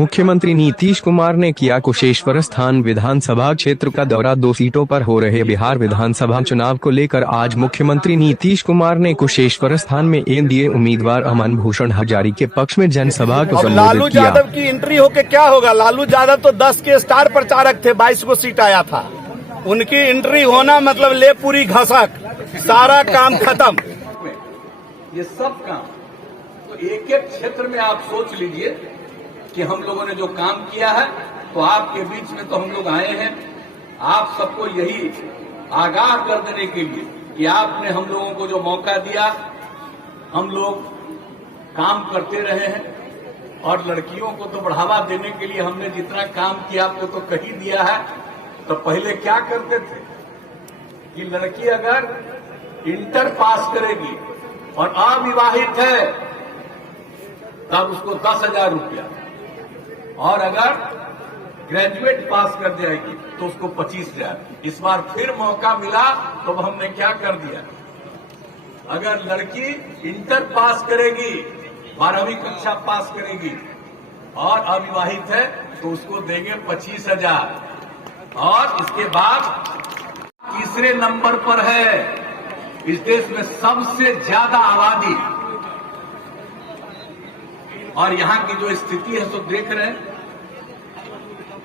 मुख्यमंत्री नीतीश कुमार ने किया कुशेश्वर स्थान विधानसभा क्षेत्र का दौरा। 2 सीटों पर हो रहे बिहार विधानसभा चुनाव को लेकर आज मुख्यमंत्री नीतीश कुमार ने कुशेश्वर स्थान में एनडीए उम्मीदवार अमन भूषण हजारी के पक्ष में जनसभा को संबोधित किया। लालू यादव की एंट्री होके क्या होगा? लालू यादव तो 10 के स्टार प्रचारक थे, 22 को सीट आया था। उनकी एंट्री होना मतलब ले पूरी घसक, सारा काम खत्म। ये सब काम तो एक एक क्षेत्र में आप सोच लीजिए कि हम लोगों ने जो काम किया है, तो आपके बीच में तो हम लोग आए हैं आप सबको यही आगाह कर देने के लिए कि आपने हम लोगों को जो मौका दिया, हम लोग काम करते रहे हैं। और लड़कियों को तो बढ़ावा देने के लिए हमने जितना काम किया आपको तो कही दिया है। तो पहले क्या करते थे कि लड़की अगर इंटर पास करेगी और अविवाहित है तब उसको 10,000 रुपया, और अगर ग्रेजुएट पास कर जाएगी तो उसको 25,000। इस बार फिर मौका मिला तो हमने क्या कर दिया, अगर लड़की इंटर पास करेगी, 12वीं कक्षा पास करेगी और अविवाहित है तो उसको देंगे 25,000। और इसके बाद तीसरे नंबर पर है इस देश में सबसे ज्यादा आबादी, और यहां की जो स्थिति है सो देख रहे हैं,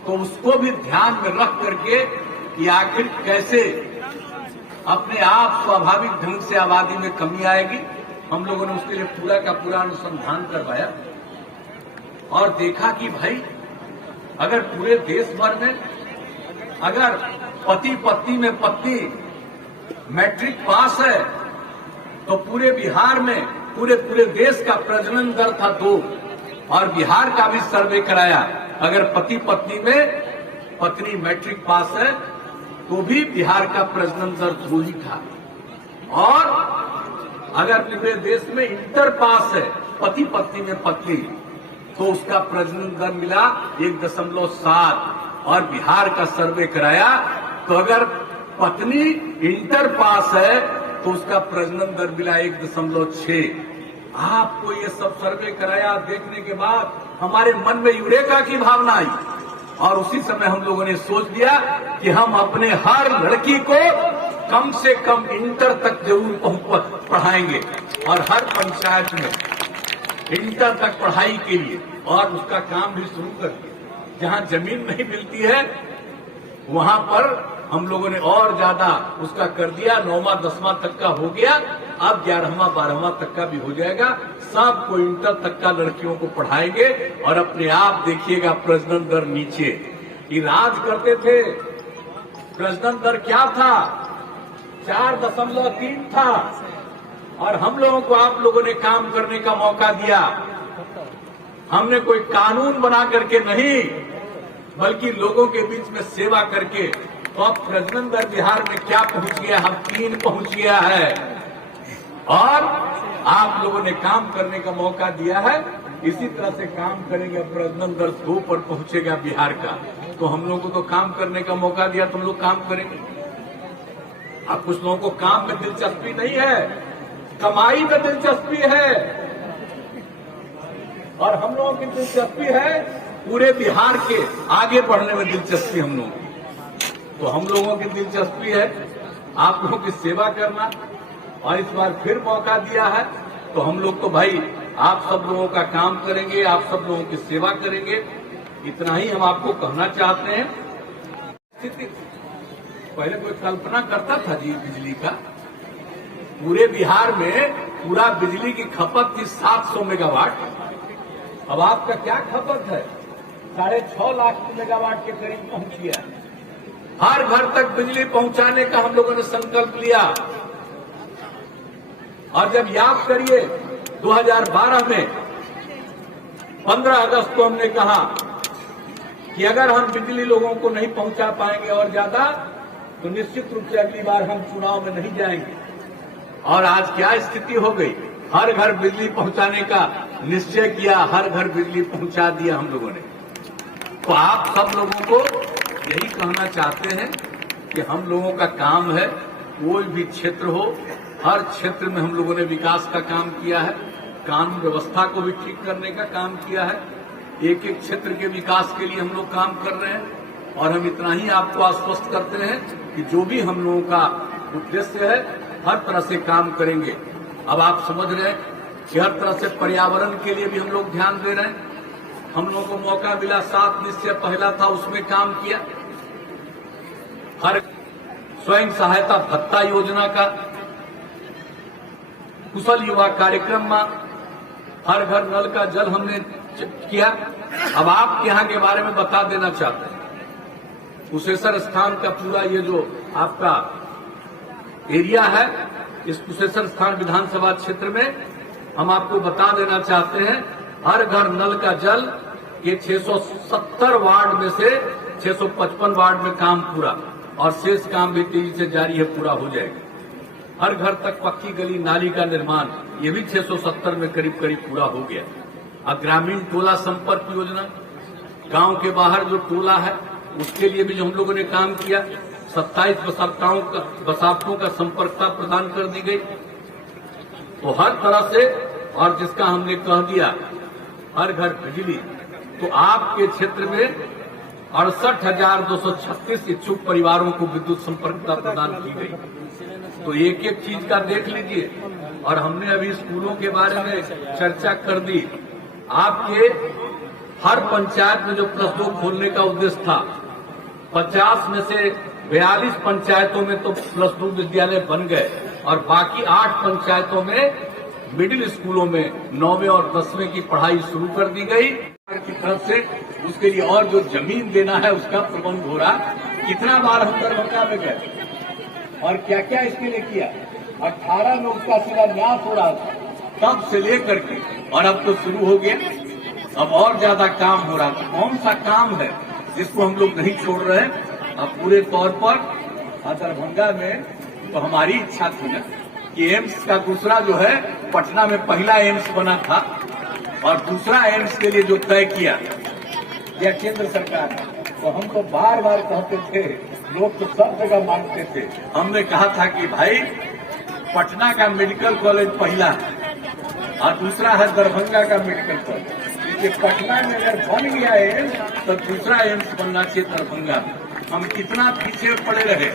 तो उसको भी ध्यान में रख करके कि आखिर कैसे अपने आप स्वाभाविक ढंग से आबादी में कमी आएगी। हम लोगों ने उसके लिए पूरा का पूरा अनुसंधान करवाया और देखा कि भाई अगर पूरे देश भर में अगर पति पत्नी में पत्नी मैट्रिक पास है तो पूरे बिहार में पूरे देश का प्रजनन दर था 2, और बिहार का भी सर्वे कराया, अगर पति पत्नी में पत्नी मैट्रिक पास है तो भी बिहार का प्रजनन दर 2 ही था। और अगर पूरे देश में इंटर पास है पति पत्नी में पत्नी तो उसका प्रजनन दर मिला 1.7, और बिहार का सर्वे कराया तो अगर पत्नी इंटर पास है तो उसका प्रजनन दर मिला 1.6। आपको ये सब सर्वे कराया देखने के बाद हमारे मन में यूरेका की भावना आई, और उसी समय हम लोगों ने सोच लिया कि हम अपने हर लड़की को कम से कम इंटर तक जरूर पढ़ाएंगे, और हर पंचायत में इंटर तक पढ़ाई के लिए, और उसका काम भी शुरू कर दिया। जहां जमीन नहीं मिलती है वहां पर हम लोगों ने और ज्यादा उसका कर दिया। 9वां 10वां तक का हो गया, अब 11वां 12वां तक का भी हो जाएगा। सबको इंटर तक का लड़कियों को पढ़ाएंगे, और अपने आप देखिएगा प्रजनन दर नीचे। ये राज करते थे, प्रजनन दर क्या था, 4.3 था, और हम लोगों को आप लोगों ने काम करने का मौका दिया। हमने कोई कानून बना करके नहीं, बल्कि लोगों के बीच में सेवा करके। तो अब प्रजनन दर बिहार में क्या पहुंच गया, हम 3 पहुंच गया है, और आप लोगों ने काम करने का मौका दिया है। इसी तरह से काम करेंगे, प्रजनन दर 2 पर पहुंचेगा बिहार का। तो हम लोगों को तो काम करने का मौका दिया, तो हम लोग काम करेंगे। अब कुछ लोगों को काम में दिलचस्पी नहीं है, कमाई में दिलचस्पी है, और हम लोगों की दिलचस्पी है पूरे बिहार के आगे बढ़ने में दिलचस्पी हम लोगों की। तो हम लोगों की दिलचस्पी है आप लोगों की सेवा करना, और इस बार फिर मौका दिया है तो हम लोग तो भाई आप सब लोगों का काम करेंगे, आप सब लोगों की सेवा करेंगे। इतना ही हम आपको कहना चाहते हैं। पहले कोई कल्पना करता था जी बिजली का, पूरे बिहार में पूरा बिजली की खपत थी 700 मेगावाट। अब आपका क्या खपत है, 6.5 लाख मेगावाट के करीब पहुंच गया। हर घर तक बिजली पहुंचाने का हम लोगों ने संकल्प लिया, और जब याद करिए 2012 में 15 अगस्त को हमने कहा कि अगर हम बिजली लोगों को नहीं पहुंचा पाएंगे और ज्यादा, तो निश्चित रूप से अगली बार हम चुनाव में नहीं जाएंगे। और आज क्या स्थिति हो गई, हर घर बिजली पहुंचाने का निश्चय किया, हर घर बिजली पहुंचा दिया हम लोगों ने। तो आप सब लोगों को यही कहना चाहते हैं कि हम लोगों का काम है, कोई भी क्षेत्र हो, हर क्षेत्र में हम लोगों ने विकास का काम किया है, कानून व्यवस्था को भी ठीक करने का काम किया है, एक एक क्षेत्र के विकास के लिए हम लोग काम कर रहे हैं और हम इतना ही आपको आश्वस्त करते हैं कि जो भी हम लोगों का उद्देश्य है हर तरह से काम करेंगे। अब आप समझ रहे हैं कि हर तरह से पर्यावरण के लिए भी हम लोग ध्यान दे रहे हैं। हम लोगों को मौका मिला 7 निश्चय पहला था, उसमें काम किया। हर स्वयं सहायता भत्ता योजना का, कुशल युवा कार्यक्रम में हर घर नल का जल हमने किया। अब आपके यहाँ के बारे में बता देना चाहते हैं, कुशेश्वर स्थान का पूरा ये जो आपका एरिया है, इस कुशेश्वर स्थान विधानसभा क्षेत्र में हम आपको बता देना चाहते हैं, हर घर नल का जल ये 670 वार्ड में से 655 वार्ड में काम पूरा, और शेष काम भी तेजी से जारी है, पूरा हो जाएगा। हर घर तक पक्की गली नाली का निर्माण, ये भी 670 में करीब करीब पूरा हो गया। अब ग्रामीण टोला संपर्क योजना, गांव के बाहर जो टोला है उसके लिए भी जो हम लोगों ने काम किया, 27 बसावटों का संपर्कता प्रदान कर दी गई। तो हर तरह से, और जिसका हमने कह दिया हर घर बिजली, तो आपके क्षेत्र में 68,236 इच्छुक परिवारों को विद्युत संपर्कता प्रदान की गई। तो एक एक चीज का देख लीजिए। और हमने अभी स्कूलों के बारे में चर्चा कर दी। आपके हर पंचायत में जो +2 खोलने का उद्देश्य था, 50 में से 42 पंचायतों में तो +2 विद्यालय बन गए, और बाकी 8 पंचायतों में मिडिल स्कूलों में 9वें और 10वें की पढ़ाई शुरू कर दी गई की तरफ से। उसके लिए और जो जमीन देना है उसका प्रबंध हो रहा। कितना बार हम दरभंगा में गए और क्या क्या इसके लिए किया, 18 में उसका शिलान्यास हो रहा था तब से लेकर के, और अब तो शुरू हो गया, अब और ज्यादा काम हो रहा था। कौन सा काम है जिसको हम लोग नहीं छोड़ रहे हैं। अब पूरे तौर पर दरभंगा में तो हमारी इच्छा थी ना कि एम्स का दूसरा जो है, पटना में पहला एम्स बना था और दूसरा एम्स के लिए जो तय किया या केंद्र सरकार ने, तो हम तो बार बार कहते थे, लोग तो सब जगह मांगते थे। हमने कहा था कि भाई पटना का मेडिकल कॉलेज पहला है और दूसरा है दरभंगा का मेडिकल कॉलेज। ये पटना में अगर बन गया एम्स तो दूसरा एम्स बनना चाहिए दरभंगा में। हम कितना पीछे पड़े रहे,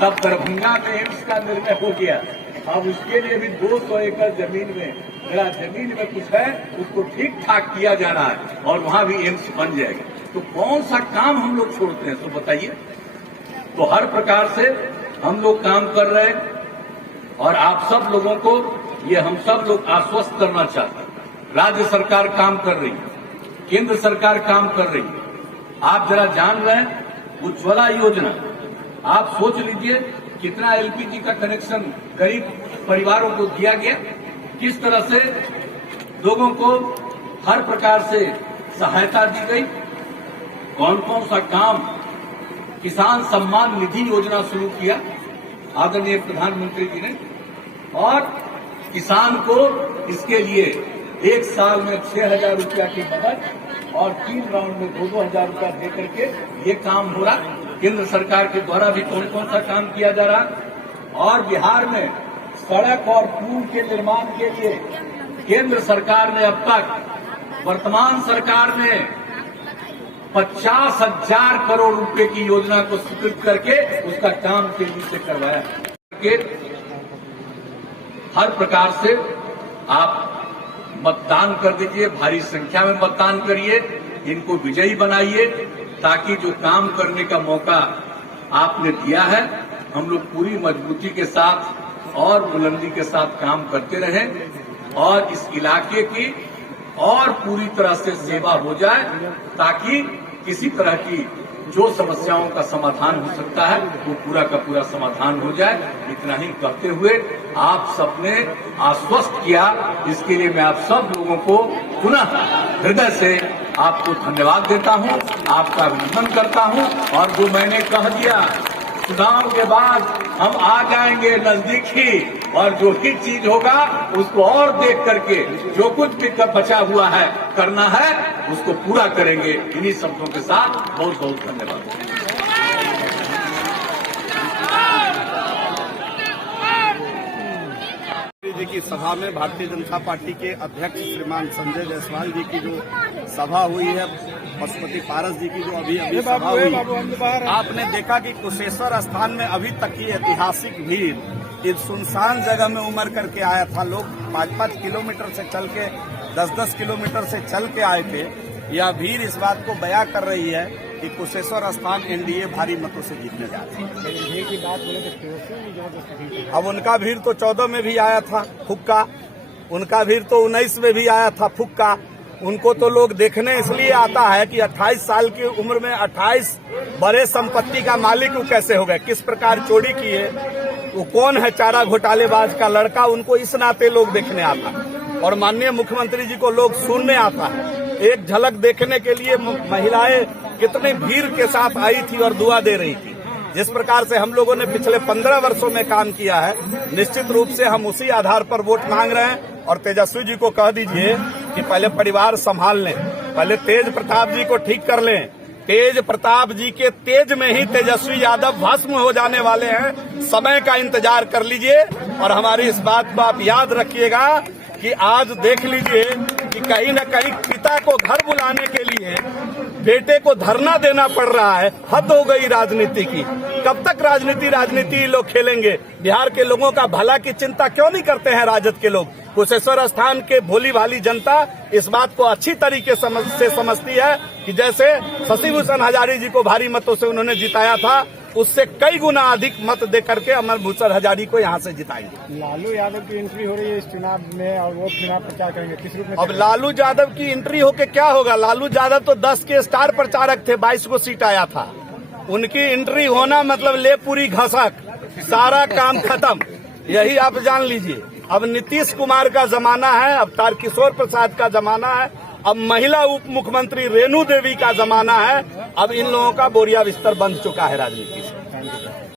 तब दरभंगा में एम्स का निर्णय हो गया। अब उसके लिए भी 200 एकड़ जमीन में, मेरा जमीन में कुछ है, उसको ठीक ठाक किया जा रहा है और वहां भी एम्स बन जाएगा। तो कौन सा काम हम लोग छोड़ते हैं, तो बताइए। तो हर प्रकार से हम लोग काम कर रहे हैं और आप सब लोगों को ये हम सब लोग आश्वस्त करना चाहते हैं। राज्य सरकार काम कर रही है, केंद्र सरकार काम कर रही है। आप जरा जान रहे हैं, उज्ज्वला योजना, आप सोच लीजिए कितना एलपीजी का कनेक्शन गरीब परिवारों को दिया गया, किस तरह से लोगों को हर प्रकार से सहायता दी गई। कौन कौन सा काम, किसान सम्मान निधि योजना शुरू किया आदरणीय प्रधानमंत्री जी ने, और किसान को इसके लिए एक साल में 6,000 रुपया की मदद और 3 राउंड में 2,000 रुपया दे करके ये काम हो रहा। केंद्र सरकार के द्वारा भी कौन कौन सा काम किया जा रहा। और बिहार में सड़क और पुल के निर्माण के लिए केंद्र सरकार ने अब तक, वर्तमान सरकार ने 50,000 करोड़ रुपए की योजना को स्वीकृत करके उसका काम तेजी से करवाया है। हर प्रकार से आप मतदान कर दीजिए, भारी संख्या में मतदान करिए, इनको विजयी बनाइए, ताकि जो काम करने का मौका आपने दिया है, हम लोग पूरी मजबूती के साथ और बुलंदी के साथ काम करते रहें और इस इलाके की और पूरी तरह से सेवा हो जाए, ताकि किसी तरह की जो समस्याओं का समाधान हो सकता है वो पूरा का पूरा समाधान हो जाए। इतना ही कहते हुए आप सबने आश्वस्त किया, इसके लिए मैं आप सब लोगों को पुनः हृदय से आपको धन्यवाद देता हूं, आपका अभिनंदन करता हूं। और जो मैंने कह दिया, चुनाव के बाद हम आ जाएंगे नजदीक ही, और जो ही चीज होगा उसको और देख करके जो कुछ भी बचा हुआ है करना है उसको पूरा करेंगे। इन्हीं शब्दों के साथ बहुत बहुत धन्यवाद। जी की सभा में भारतीय जनता पार्टी के अध्यक्ष श्रीमान संजय जायसवाल जी की जो सभा हुई है, पशुपति पारस जी की जो अभी सभा हुई, आपने देखा कि कुशेश्वर स्थान में अभी तक की ऐतिहासिक भीड़ इस सुनसान जगह में उमड़ करके आया था। लोग 5-5 किलोमीटर से चल के 10-10 किलोमीटर से चल के आए थे। यह भीड़ इस बात को बयां कर रही है कि कुशेश्वर स्थान एनडीए भारी मतों से जीतने जा रही है। अब उनका भीड़ तो 14 में भी आया था फुक्का, उनका भीड़ तो 19 में भी आया था फुक्का। उनको तो लोग देखने इसलिए आता है कि 28 साल की उम्र में 28 बड़े संपत्ति का मालिक वो कैसे हो गए, किस प्रकार चोरी किए, वो कौन है चारा घोटालेबाज का लड़का, उनको इस नाते लोग देखने आता है। और माननीय मुख्यमंत्री जी को लोग सुनने आता है। एक झलक देखने के लिए महिलाएं कितने भीड़ के साथ आई थी और दुआ दे रही थी। जिस प्रकार से हम लोगों ने पिछले 15 वर्षों में काम किया है, निश्चित रूप से हम उसी आधार पर वोट मांग रहे हैं। और तेजस्वी जी को कह दीजिए कि पहले परिवार संभाल लें, पहले तेज प्रताप जी को ठीक कर लें। तेज प्रताप जी के तेज में ही तेजस्वी यादव भस्म हो जाने वाले हैं। समय का इंतजार कर लीजिए और हमारी इस बात को आप याद रखिएगा कि आज देख लीजिए कि कहीं न कहीं पिता को घर बुलाने के लिए बेटे को धरना देना पड़ रहा है। हद हो गई राजनीति की। कब तक राजनीति लोग खेलेंगे? बिहार के लोगों का भला की चिंता क्यों नहीं करते हैं राजद के लोग? कुशेश्वर स्थान के भोली भाली जनता इस बात को अच्छी तरीके से समझती है कि जैसे शशि भूषण हजारी जी को भारी मतों से उन्होंने जिताया था, उससे कई गुना अधिक मत दे करके अमर भूषण हजारी को यहाँ से जिताएंगे। लालू यादव की एंट्री हो रही है इस चुनाव में और वो चुनाव प्रचार करेंगे, किस रूप में? अब लालू यादव की एंट्री होके क्या होगा? लालू यादव तो 10 के स्टार प्रचारक थे, 22 को सीट आया था। उनकी एंट्री होना मतलब ले पूरी घसक, सारा काम खत्म, यही आप जान लीजिए। अब नीतीश कुमार का जमाना है, अब तारकिशोर प्रसाद का जमाना है, अब महिला उप मुख्यमंत्री रेणु देवी का जमाना है। अब इन लोगों का बोरिया बिस्तर बंध चुका है राजनीति से।